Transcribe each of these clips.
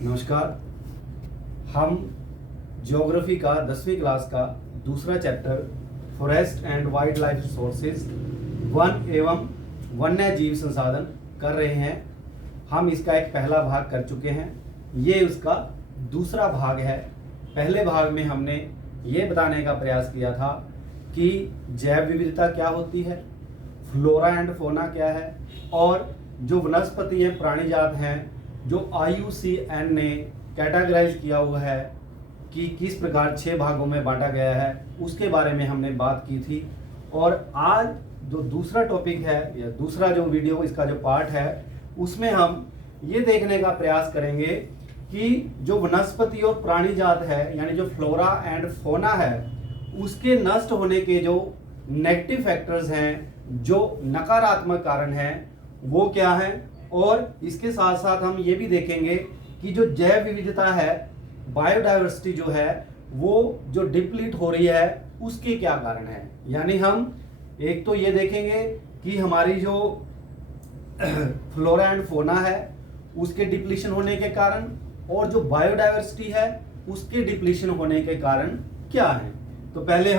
नमस्कार। हम ज्योग्राफी का 10वीं क्लास का दूसरा chapter forest and wild life resources one एवं वन्य जीव संसाधन कर रहे हैं। हम इसका एक पहला भाग कर चुके हैं, ये उसका दूसरा भाग है। पहले भाग में हमने ये बताने का प्रयास किया था कि जैव विविधता क्या होती है, फ्लोरा एंड फोना क्या है, और जो वनस्पति हैं, प्राणी जात हैं, जो IUCN ने कैटेगराइज किया हुआ है कि किस प्रकार 6 भागों में बांटा गया है, उसके बारे में हमने बात की थी। और आज जो दूसरा टॉपिक है या दूसरा जो वीडियो इसका जो पार्ट है, उसमें हम ये देखने का प्रयास करेंगे कि जो वनस्पति और प्राणी जात है, यानी जो फ्लोरा एंड फोना है, उसके नष्ट होने के जो नेगेटिव फैक्टर्स हैं, जो नकारात्मक कारण हैं, वो क्या हैं। और इसके साथ साथ हम ये भी देखेंगे कि जो जैव विविधता है, बायोडाइवर्सिटी जो है, वो जो डिप्लीट हो रही है, उसके क्या कारण हैं। यानी हम एक तो ये देखेंगे कि हमारी जो फ्लोरा एंड फोना है उसके डिप्लीशन होने के कारण, और जो बायोडाइवर्सिटी है उसके डिप्लीशन होने के कारण क्या है। तो पहले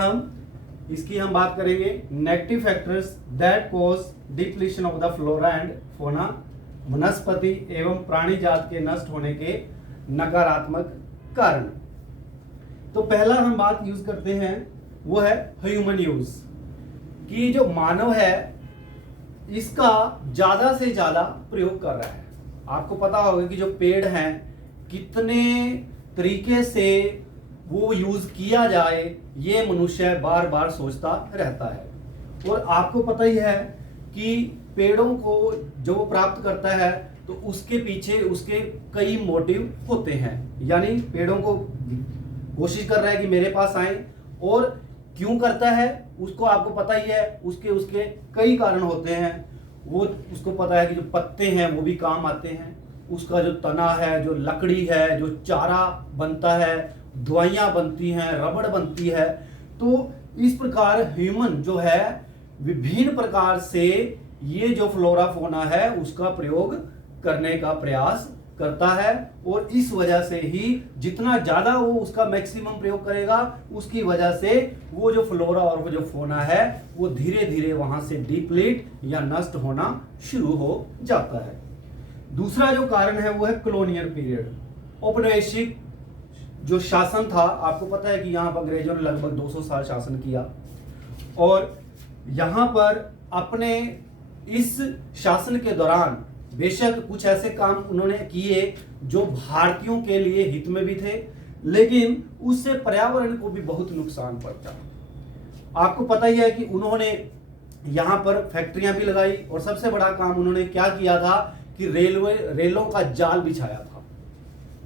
इसकी हम बात करेंगे negative factors that cause depletion of the flora and fauna, वनस्पति एवं प्राणी जात के नष्ट होने के नकारात्मक कारण। तो पहला हम बात यूज करते हैं वो है ह्यूमन यूज, कि जो मानव है इसका ज्यादा से ज्यादा प्रयोग कर रहा है। आपको पता होगा कि जो पेड़ हैं कितने तरीके से वो यूज किया जाए, ये मनुष्य बार बार सोचता रहता है। और आपको पता ही है कि पेड़ों को जो वो प्राप्त करता है तो उसके पीछे उसके कई मोटिव होते हैं। यानी पेड़ों को कोशिश कर रहा है कि मेरे पास आए, और क्यों करता है उसको आपको पता ही है। उसके कई कारण होते हैं। वो उसको पता है कि जो पत्ते हैं वो भी काम आते हैं, उसका जो तना है, जो लकड़ी है, जो चारा बनता है, दवाइयाँ बनती हैं, रबड़ बनती है। तो इस प्रकार ह्यूमन जो है विभिन्न प्रकार से ये जो फ्लोरा फोना है उसका प्रयोग करने का प्रयास करता है। और इस वजह से ही जितना ज्यादा वो उसका मैक्सिमम प्रयोग करेगा, उसकी वजह से वो जो फ्लोरा और वो जो फोना है वो धीरे धीरे वहां से डिप्लीट या नष्ट होना शुरू हो जाता है। दूसरा जो कारण है वो है कॉलोनियल पीरियड, औपनिवेशिक जो शासन था। आपको पता है कि यहाँ पर अंग्रेजों ने लगभग 200 साल शासन किया, और यहाँ पर अपने इस शासन के दौरान बेशक कुछ ऐसे काम उन्होंने किए जो भारतीयों के लिए हित में भी थे, लेकिन उससे पर्यावरण को भी बहुत नुकसान पहुंचा। आपको पता ही है कि उन्होंने यहाँ पर फैक्ट्रियां भी लगाई, और सबसे बड़ा काम उन्होंने क्या किया था कि रेलों का जाल बिछाया था।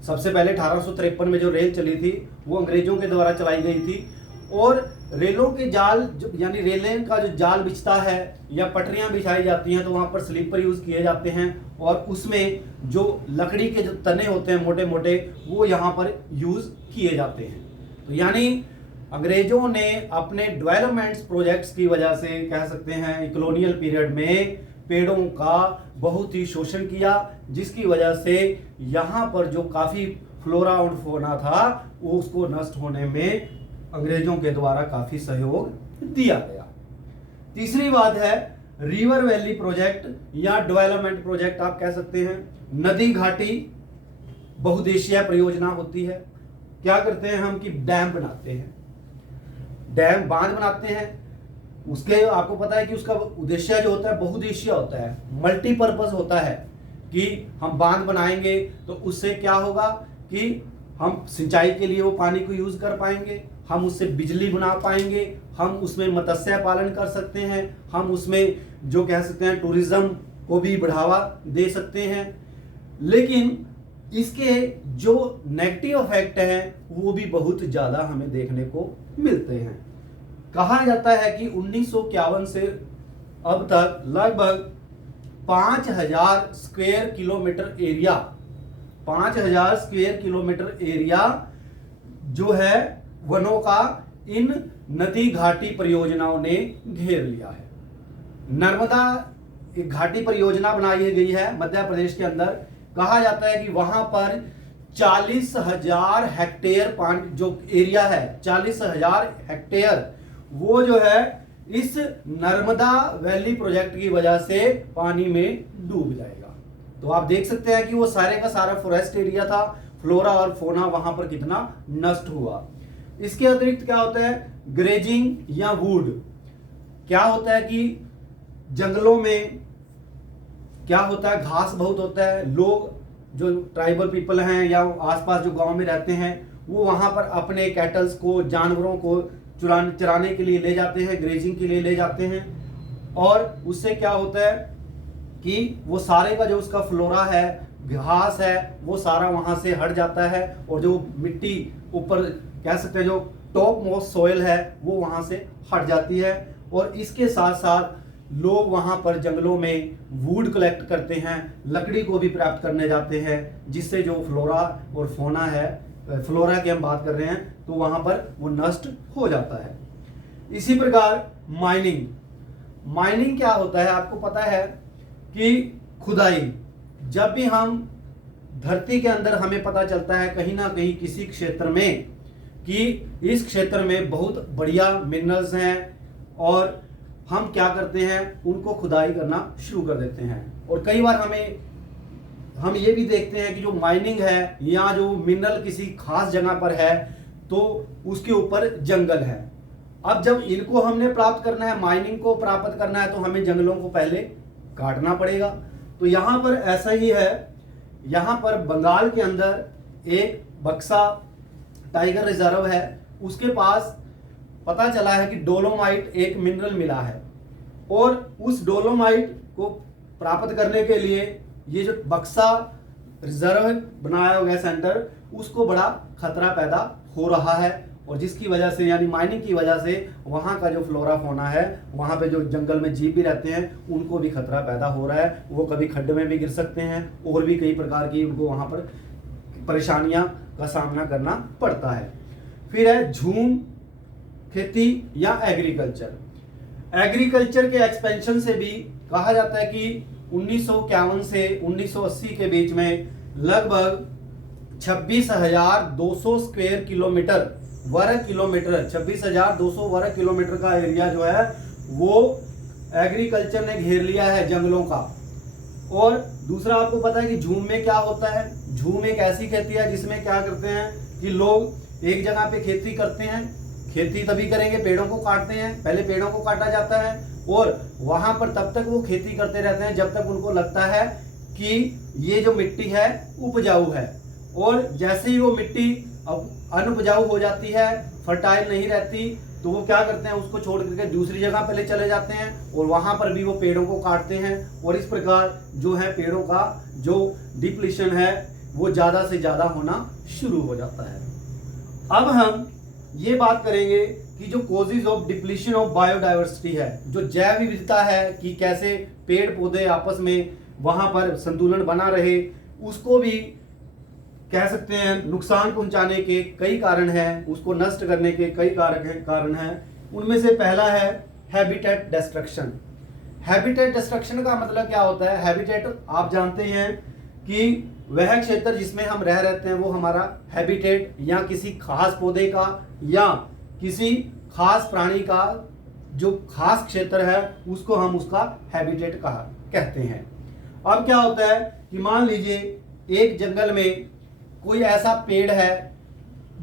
सबसे पहले 1853 में जो रेल चली थी वो अंग्रेजों के द्वारा चलाई गई थी। और रेलों के जाल यानी रेलें का जो जाल बिछता है या पटरियां बिछाई जाती हैं, तो वहां पर स्लीपर यूज किए जाते हैं, और उसमें जो लकड़ी के जो तने होते हैं मोटे मोटे, वो यहाँ पर यूज किए जाते हैं। तो यानी अंग्रेजों ने अपने डेवलपमेंट्स प्रोजेक्ट्स की वजह से, कह सकते हैं कॉलोनियल पीरियड में, पेड़ों का बहुत ही शोषण किया, जिसकी वजह से यहाँ पर जो काफी फ्लोरा और फोना था वो उसको नष्ट होने में अंग्रेजों के द्वारा काफी सहयोग दिया गया। तीसरी बात है रिवर वैली प्रोजेक्ट या डेवलपमेंट प्रोजेक्ट, आप कह सकते हैं। नदी घाटी बहुउद्देशीय परियोजना होती है। क्या करते हैं हम कि डैम बनाते हैं, डैम बांध बनाते हैं। उसके आपको पता है कि उसका उद्देश्य जो होता है बहुउद्देशीय होता है, मल्टीपर्पज होता है। कि हम बांध बनाएंगे तो उससे क्या होगा कि हम सिंचाई के लिए वो पानी को यूज कर पाएंगे, हम उससे बिजली बना पाएंगे, हम उसमें मत्स्य पालन कर सकते हैं, हम उसमें जो कह सकते हैं टूरिज्म को भी बढ़ावा दे सकते हैं। लेकिन इसके जो नेगेटिव इफेक्ट हैं वो भी बहुत ज्यादा हमें देखने को मिलते हैं। कहा जाता है कि 1951 से अब तक लगभग 5000 square kilometre area, 5000 square kilometre area जो है वनों का इन नदी घाटी परियोजनाओं ने घेर लिया है। नर्मदा एक घाटी परियोजना बनाई गई है मध्य प्रदेश के अंदर। कहा जाता है कि वहां पर 40,000 हेक्टेयर पानी जो एरिया है, 40,000 हेक्टेयर वो जो है इस नर्मदा वैली प्रोजेक्ट की वजह से पानी में डूब जाएगा। तो आप देख सकते हैं कि वो सारे का सारा फॉरेस्ट एरिया था, फ्लोरा और फोना वहां पर कितना नष्ट हुआ। इसके अतिरिक्त क्या होता है, ग्रेजिंग या वुड। क्या होता है कि जंगलों में क्या होता है, घास बहुत होता है, लोग जो ट्राइबल पीपल हैं या आसपास जो गांव में रहते हैं वो वहां पर अपने कैटल्स को, जानवरों को चराने के लिए ले जाते हैं, ग्रेजिंग के लिए ले जाते हैं। और उससे क्या होता है कि वो सारे का जो उसका फ्लोरा है, घास है, वो सारा वहां से हट जाता है और जो मिट्टी ऊपर कह सकते हैं जो टॉप मोस्ट सोइल है वो वहां से हट जाती है। और इसके साथ साथ लोग वहां पर जंगलों में वुड कलेक्ट करते हैं, लकड़ी को भी प्राप्त करने जाते हैं, जिससे जो फ्लोरा और फोना है, फ्लोरा की हम बात कर रहे हैं, तो वहां पर वो नष्ट हो जाता है। इसी प्रकार माइनिंग क्या होता है, आपको पता है कि खुदाई। जब भी हम धरती के अंदर हमें पता चलता है कहीं ना कहीं किसी क्षेत्र में कि इस क्षेत्र में बहुत बढ़िया मिनरल्स हैं, और हम क्या करते हैं, उनको खुदाई करना शुरू कर देते हैं। और कई बार हम ये भी देखते हैं कि जो माइनिंग है या जो मिनरल किसी खास जगह पर है तो उसके ऊपर जंगल है। अब जब इनको हमने प्राप्त करना है, माइनिंग को प्राप्त करना है, तो हमें जंगलों को पहले काटना पड़ेगा। तो यहाँ पर ऐसा ही है, यहाँ पर बंगाल के अंदर एक बक्सा टाइगर रिजर्व है, उसके पास पता चला है कि डोलोमाइट एक मिनरल मिला है, और उस डोलोमाइट को प्राप्त करने के लिए ये जो बक्सा रिजर्व बनाया गया सेंटर, उसको बड़ा खतरा पैदा हो रहा है। और जिसकी वजह से यानी माइनिंग की वजह से वहाँ का जो फ्लोरा फोना है, वहाँ पे जो जंगल में जीव भी रहते हैं, उनको भी खतरा पैदा हो रहा है। वो कभी खड्डे में भी गिर सकते हैं और भी कई प्रकार की उनको वहाँ पर परेशानियां का सामना करना पड़ता है। फिर है झूम खेती या एग्रीकल्चर के एक्सपेंशन से भी कहा जाता है कि 1951 से 1980 के बीच में लगभग 26,200 स्क्वायर किलोमीटर वर्ग किलोमीटर 26,200 वर्ग किलोमीटर का एरिया जो है वो एग्रीकल्चर ने घेर लिया है जंगलों का। और दूसरा आपको पता है कि झूम में क्या होता है, झूम एक ऐसी खेती है जिसमें क्या करते हैं कि लोग एक जगह पे खेती करते हैं, खेती तभी करेंगे, पेड़ों को काटते हैं, पहले पेड़ों को काटा जाता है और वहां पर तब तक वो खेती करते रहते हैं जब तक उनको लगता है कि ये जो मिट्टी है उपजाऊ है। और जैसे ही वो मिट्टी अनउपजाऊ हो जाती है, फर्टाइल नहीं रहती, तो वो क्या करते हैं, उसको छोड़ करके दूसरी जगह पे ले चले जाते हैं और वहां पर भी वो पेड़ों को काटते हैं। और इस प्रकार जो है पेड़ों का जो डिप्लीशन है वो ज्यादा से ज्यादा होना शुरू हो जाता है। अब हम ये बात करेंगे कि जो causes of depletion of biodiversity है, जो जैव विविधता है कि कैसे पेड़ पौधे आपस में वहां पर संतुलन बना रहे, उसको भी कह सकते हैं नुकसान पहुंचाने के कई कारण हैं, उसको नष्ट करने के कई कारण हैं। उनमें से पहला है हैबिटेट डिस्ट्रक्शन। हैबिटेट डिस्ट्रक्शन का मतलब क्या होता है, हैबिटेट आप जानते हैं कि वह क्षेत्र जिसमें हम रहते हैं वो हमारा हैबिटेट या किसी खास पौधे का या किसी खास प्राणी का जो खास क्षेत्र है उसको हम उसका हैबिटेट कहते हैं। अब क्या होता है कि मान लीजिए एक जंगल में कोई ऐसा पेड़ है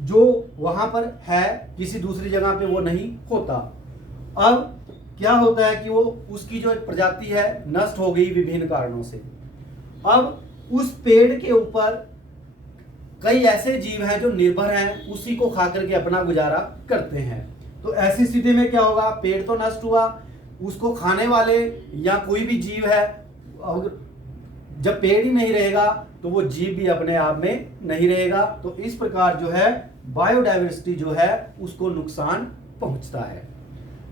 जो वहां पर है, किसी दूसरी जगह पे वो नहीं होता। अब क्या होता है कि वो उसकी जो एक प्रजाति है नष्ट हो गई विभिन्न कारणों से। अब उस पेड़ के ऊपर कई ऐसे जीव हैं जो निर्भर हैं, उसी को खा करके अपना गुजारा करते हैं। तो ऐसी स्थिति में क्या होगा, पेड़ तो नष्ट हुआ, उसको खाने वाले या कोई भी जीव है, और जब पेड़ ही नहीं रहेगा तो वो जीव भी अपने आप में नहीं रहेगा। तो इस प्रकार जो है बायोडाइवर्सिटी जो है उसको नुकसान पहुंचता है।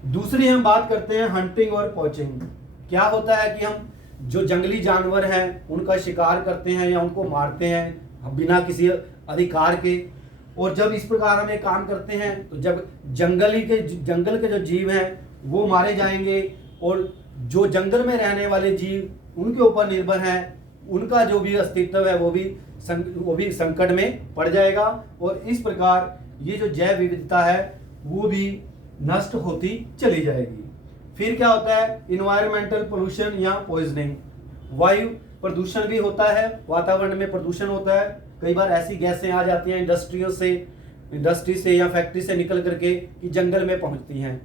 दूसरी हम बात करते हैं हंटिंग और पॉचिंग। क्या होता है कि हम जो जंगली जानवर हैं उनका शिकार करते हैं या उनको मारते हैं बिना किसी अधिकार के। और जब इस प्रकार हम एक काम करते हैं तो जब जंगल के जो जीव हैं वो मारे जाएंगे और जो जंगल में रहने वाले जीव उनके ऊपर निर्भर हैं, उनका जो भी अस्तित्व है वो भी वो भी संकट में पड़ जाएगा और इस प्रकार ये जो जैव विविधता है वो भी नष्ट होती चली जाएगी। फिर क्या होता है, इन्वायरमेंटल पोल्यूशन या पॉइजनिंग, वायु प्रदूषण भी होता है, वातावरण में प्रदूषण होता है। कई बार ऐसी गैसें आ जाती हैं इंडस्ट्री से या फैक्ट्री से निकल करके कि जंगल में पहुंचती हैं।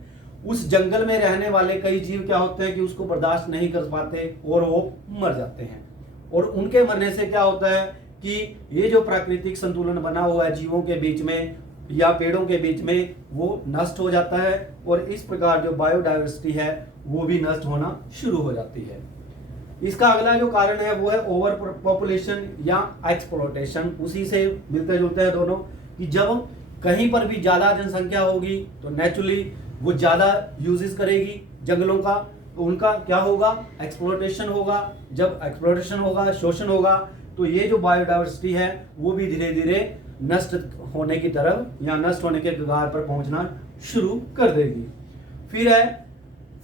उस जंगल में रहने वाले कई जीव क्या होते हैं कि उसको बर्दाश्त नहीं कर पाते और वो मर जाते हैं। और उनके मरने से क्या होता है कि ये जो प्राकृतिक संतुलन बना हुआ है जीवों के बीच में या पेड़ों के बीच में वो नष्ट हो जाता है और इस प्रकार जो बायोडाइवर्सिटी है वो भी नष्ट होना शुरू हो जाती है। इसका अगला जो कारण है वो है ओवर पॉपुलेशन या एक्सप्लॉयटेशन। उसी से मिलते जुलते हैं दोनों कि जब कहीं पर भी ज्यादा जनसंख्या होगी तो नेचुरली वो ज्यादा यूजेस करेगी जंगलों का, तो उनका क्या होगा, एक्सप्लॉयटेशन होगा। जब एक्सप्लॉयटेशन होगा, शोषण होगा, तो ये जो बायोडाइवर्सिटी है वो भी धीरे धीरे नष्ट होने की तरफ या नष्ट होने के कगार पर पहुंचना शुरू कर देगी। फिर है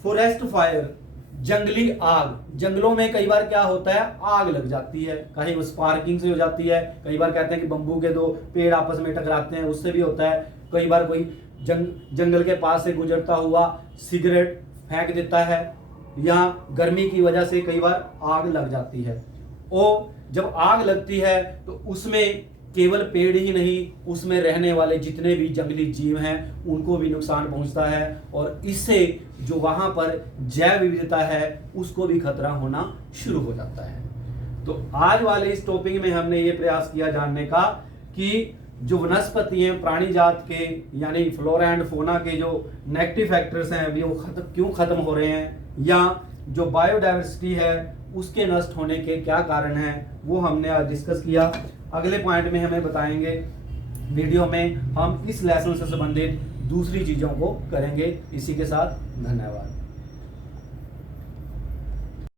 फॉरेस्ट फायर, जंगली आग। जंगलों में कई बार क्या होता है, आग लग जाती है, कहीं वो स्पार्किंग से हो जाती है, कई बार कहते हैं कि बम्बू के दो पेड़ आपस में टकराते हैं, उससे भी होता है। कई बार कोई जंगल के पास से गुजरता हुआ सिगरेट फेंक देता है या गर्मी की वजह से कई बार आग लग जाती है। और जब आग लगती है तो उसमें केवल पेड़ ही नहीं, उसमें रहने वाले जितने भी जंगली जीव हैं उनको भी नुकसान पहुंचता है और इससे जो वहां पर जैव विविधता है उसको भी खतरा होना शुरू हो जाता है। तो आज वाले इस टॉपिक में हमने ये प्रयास किया जानने का कि जो वनस्पति हैं, प्राणी जात के यानी फ्लोरा एंड फोना के जो नेगेटिव फैक्टर्स हैं वो क्यों खत्म हो रहे हैं, या जो बायोडाइवर्सिटी है उसके नष्ट होने के क्या कारण हैं, वो हमने आज डिस्कस किया। अगले पॉइंट में हमें बताएंगे, वीडियो में हम इस लेसन से संबंधित दूसरी चीजों को करेंगे। इसी के साथ धन्यवाद।